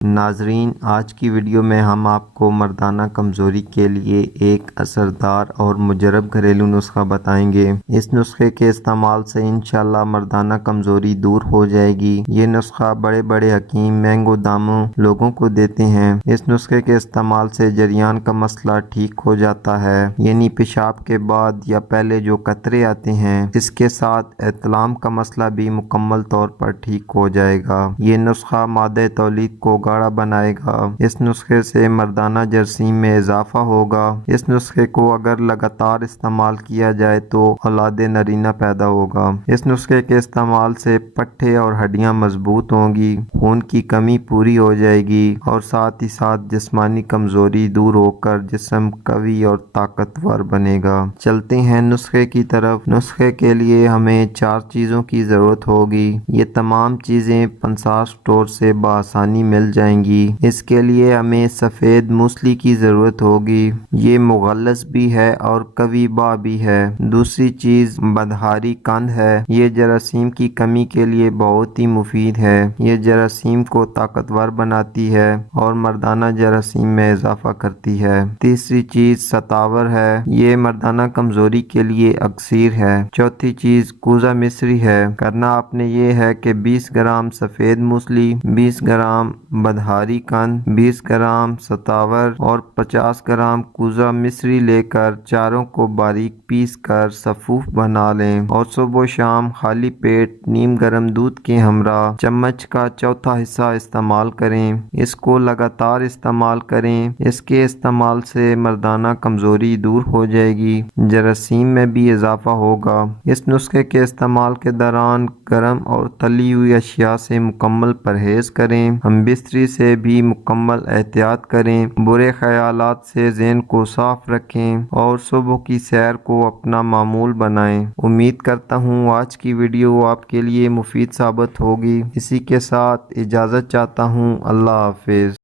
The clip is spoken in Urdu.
ناظرین، آج کی ویڈیو میں ہم آپ کو مردانہ کمزوری کے لیے ایک اثردار اور مجرب گھریلو نسخہ بتائیں گے۔ اس نسخے کے استعمال سے انشاءاللہ مردانہ کمزوری دور ہو جائے گی۔ یہ نسخہ بڑے بڑے حکیم مہنگو داموں لوگوں کو دیتے ہیں۔ اس نسخے کے استعمال سے جریان کا مسئلہ ٹھیک ہو جاتا ہے، یعنی پیشاب کے بعد یا پہلے جو قطرے آتے ہیں، اس کے ساتھ احتلام کا مسئلہ بھی مکمل طور پر ٹھیک ہو جائے گا۔ یہ نسخہ مادہ تولید کو گاڑھا بنائے گا۔ اس نسخے سے مردانہ جراثیم میں اضافہ ہوگا۔ اس نسخے کو اگر لگاتار استعمال کیا جائے تو اولاد نرینہ پیدا ہوگا۔ اس نسخے کے استعمال سے پٹھے اور ہڈیاں مضبوط ہوں گی، خون کی کمی پوری ہو جائے گی اور ساتھ ہی ساتھ جسمانی کمزوری دور ہو کر جسم قوی اور طاقتور بنے گا۔ چلتے ہیں نسخے کی طرف۔ نسخے کے لیے ہمیں 4 چیزوں کی ضرورت ہوگی۔ یہ تمام چیزیں پنسار اسٹور سے بآسانی مل جائیں گی۔ اس کے لیے ہمیں سفید موسلی کی ضرورت ہوگی۔ یہ مغلظ بھی ہے اور قوی باء بھی ہے۔ دوسری چیز بدہاری قند ہے۔ یہ جراثیم کی کمی کے لیے بہت ہی مفید ہے۔ یہ جراثیم کو طاقتور بناتی ہے اور مردانہ جراثیم میں اضافہ کرتی ہے۔ تیسری چیز ستاور ہے۔ یہ مردانہ کمزوری کے لیے اکسیر ہے۔ چوتھی چیز کوزہ مصری ہے۔ کرنا آپ نے یہ ہے کہ 20 گرام سفید موسلی، 20 گرام بدہاری قند، 20 گرام ستاور اور 50 گرام کوزہ مصری لے کر چاروں کو باریک پیس کر سفوف بنا لیں اور صبح و شام خالی پیٹ نیم گرم دودھ کے ہمراہ چمچ کا چوتھا حصہ استعمال کریں۔ اس کو لگاتار استعمال کریں۔ اس کے استعمال سے مردانہ کمزوری دور ہو جائے گی، جراثیم میں بھی اضافہ ہوگا۔ اس نسخے کے استعمال کے دوران گرم اور تلی ہوئی اشیاء سے مکمل پرہیز کریں۔ ہم بستری سے بھی مکمل احتیاط کریں۔ برے خیالات سے ذہن کو صاف رکھیں اور صبح کی سیر کو اپنا معمول بنائیں۔ امید کرتا ہوں آج کی ویڈیو آپ کے لیے مفید ثابت ہوگی۔ اسی کے ساتھ اجازت چاہتا ہوں۔ اللہ حافظ۔